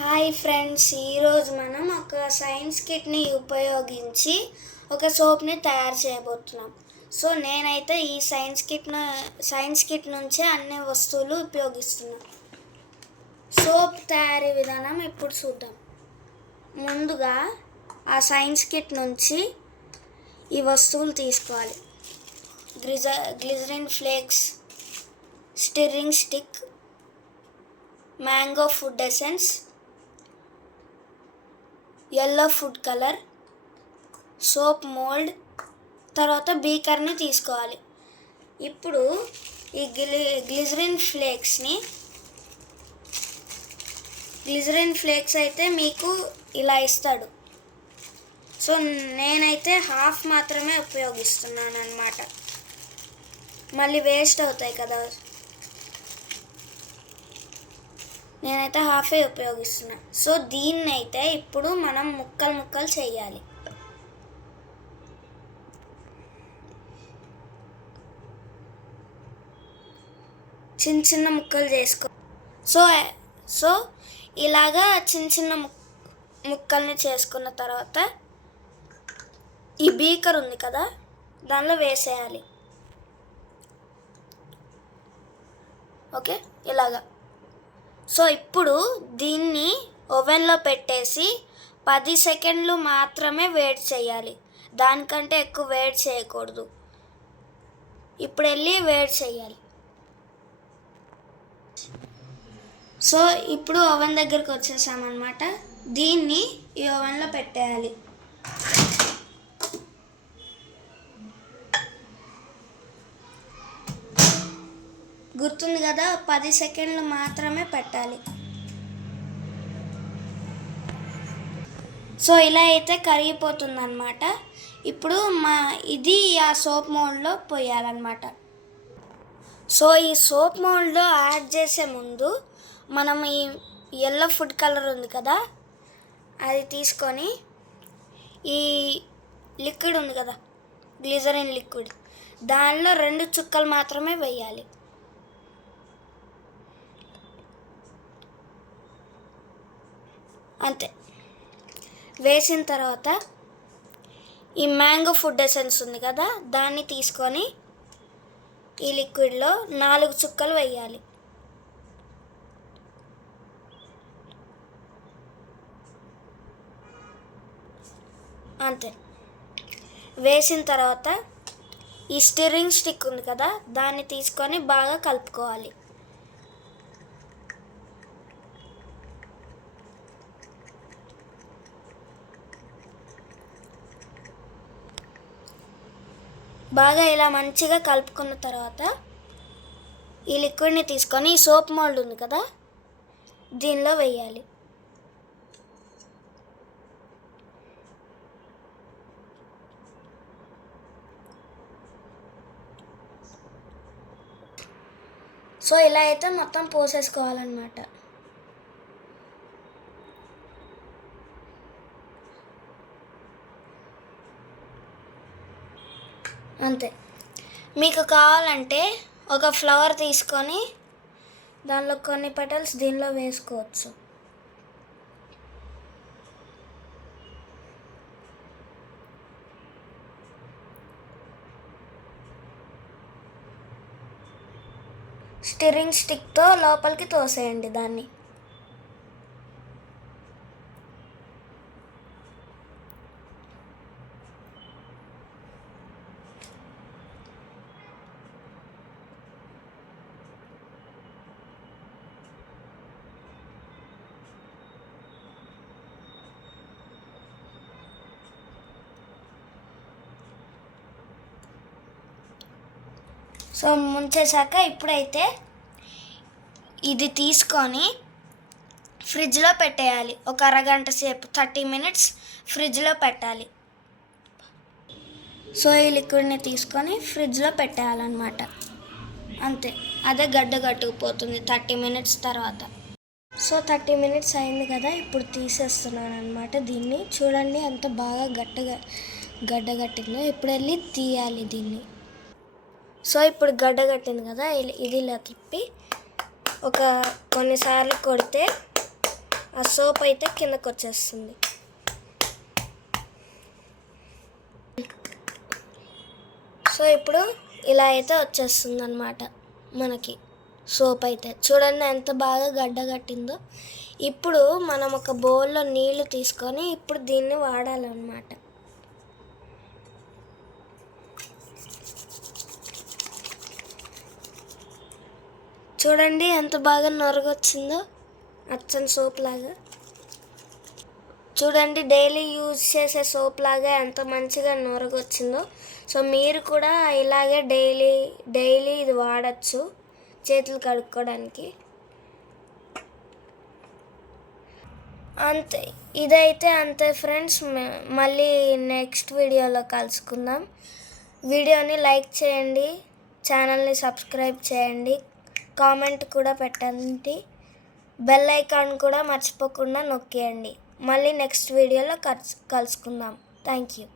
Hi friends, ఈరోజు మనం ఒక సైన్స్ కిట్ని ఉపయోగించి ఒక సోప్ని తయారు చేయబోతున్నాం. సో నేనైతే ఈ సైన్స్ కిట్ నుంచే అన్ని వస్తువులు ఉపయోగిస్తున్నాను. సోప్ తయారీ విధానం ఇప్పుడు చూద్దాం. ముందుగా ఆ సైన్స్ కిట్ నుంచి ఈ వస్తువులు తీసుకోవాలి. Glycerin flakes, stirring stick, mango food essence, yellow food colour, soap mould, తర్వాత బీకర్ని తీసుకోవాలి. ఇప్పుడు ఈ గ్లిజరిన్ ఫ్లేక్స్ అయితే మీకు ఇలా ఇస్తాడు. సో నేనైతే హాఫ్ మాత్రమే ఉపయోగిస్తున్నాను అన్నమాట, మళ్ళీ వేస్ట్ అవుతాయి కదా. నేనైతే హాఫే ఉపయోగిస్తున్నా. సో దీన్ని అయితే ఇప్పుడు మనం ముక్కలు చేయాలి. చిన్న ముక్కలు చేసుకో. సో ఇలాగా చిన్న ముక్కల్ని చేసుకున్న తర్వాత ఈ బీకర్ ఉంది కదా, దానిలో వేసేయాలి. ఓకే, ఇలాగా. సో ఇప్పుడు దీన్ని ఓవెన్లో పెట్టేసి 10 సెకండ్లు మాత్రమే వేడి చేయాలి. దానికంటే ఎక్కువ వేడి చేయకూడదు. ఇప్పుడు వెళ్ళి వేడి చేయాలి. సో ఇప్పుడు ఓవెన్ దగ్గరికి వచ్చేసామన్నమాట. దీన్ని ఈ ఓవెన్లో పెట్టేయాలి. గుర్తుంది కదా, 10 సెకండ్లు మాత్రమే పెట్టాలి. సో ఇలా అయితే కరిగిపోతుంది అన్నమాట. ఇప్పుడు ఇది ఆ సోప్ మోల్డ్లో పోయాలన్నమాట. సో ఈ సోప్ మోల్డ్లో యాడ్ చేసే ముందు మనం ఈ yellow ఫుడ్ కలర్ ఉంది కదా, అది తీసుకొని ఈ లిక్విడ్ ఉంది కదా, గ్లిజరిన్ లిక్విడ్, దానిలో 2 చుక్కలు మాత్రమే వేయాలి. అంతే. వేసిన తర్వాత ఈ మ్యాంగో ఫుడ్ ఎసెన్స్ ఉంది కదా, దాన్ని తీసుకొని ఈ లిక్విడ్లో 4 చుక్కలు వేయాలి. అంతే. వేసిన తర్వాత ఈ స్టిర్రింగ్ స్టిక్ ఉంది కదా, దాన్ని తీసుకొని బాగా కలుపుకోవాలి. బాగా ఇలా మంచిగా కలుపుకున్న తర్వాత ఈ లిక్విడ్ని తీసుకొని ఈ సోప్ మోల్డ్ ఉంది కదా, దీనిలో వేయాలి. సో ఇలా అయితే మొత్తం పోసేసుకోవాలన్నమాట. అంతే. మీకు కావాలంటే ఒక ఫ్లవర్ తీసుకొని దానిలో కొన్ని పెటల్స్ దీనిలో వేసుకోవచ్చు. స్టిర్రింగ్ స్టిక్తో లోపలికి తోసేయండి దాన్ని. సో ముంచేసాక ఇప్పుడైతే ఇది తీసుకొని ఫ్రిడ్జ్లో పెట్టేయాలి. ఒక అరగంట సేపు, 30 మినిట్స్ ఫ్రిడ్జ్లో పెట్టాలి. సో ఈ లిక్విడ్ని తీసుకొని ఫ్రిడ్జ్లో పెట్టేయాలన్నమాట. అంతే. అదే గట్టుకుపోతుంది 30 మినిట్స్ తర్వాత. సో 30 మినిట్స్ అయింది కదా, ఇప్పుడు తీసేస్తున్నాను అన్నమాట. దీన్ని చూడండి ఎంత బాగా గడ్డగట్టిందో. ఇప్పుడు వెళ్ళి తీయాలి దీన్ని. సో ఇప్పుడు గడ్డగట్టింది కదా, ఇది ఇలా తిప్పి కొన్నిసార్లు కొడితే ఆ సోప్ అయితే కిందకు వచ్చేస్తుంది. సో ఇప్పుడు ఇలా అయితే వచ్చేస్తుంది అన్నమాట మనకి సోప్ అయితే. చూడండి ఎంత బాగా గడ్డ కట్టిందో. ఇప్పుడు మనం ఒక బౌల్లో నీళ్లు తీసుకొని ఇప్పుడు దీన్ని వాడాలన్నమాట. చూడండి ఎంత బాగా నొరగొచ్చిందో, అచ్చని సోప్ లాగా. చూడండి డైలీ యూజ్ చేసే సోప్ లాగా ఎంత మంచిగా నొరగొచ్చిందో. సో మీరు కూడా ఇలాగే డైలీ ఇది వాడచ్చు చేతులు కడుక్కోవడానికి. అంతే, ఇదైతే అంతే ఫ్రెండ్స్. మళ్ళీ నెక్స్ట్ వీడియోలో కలుసుకుందాం. వీడియోని లైక్ చేయండి, ఛానల్ని సబ్స్క్రైబ్ చేయండి, కామెంట్ కూడా పెట్టండి, బెల్ ఐకాన్ కూడా మర్చిపోకుండా నొక్కేయండి. మళ్ళీ నెక్స్ట్ వీడియోలో కలుసుకుందాం. Thank you.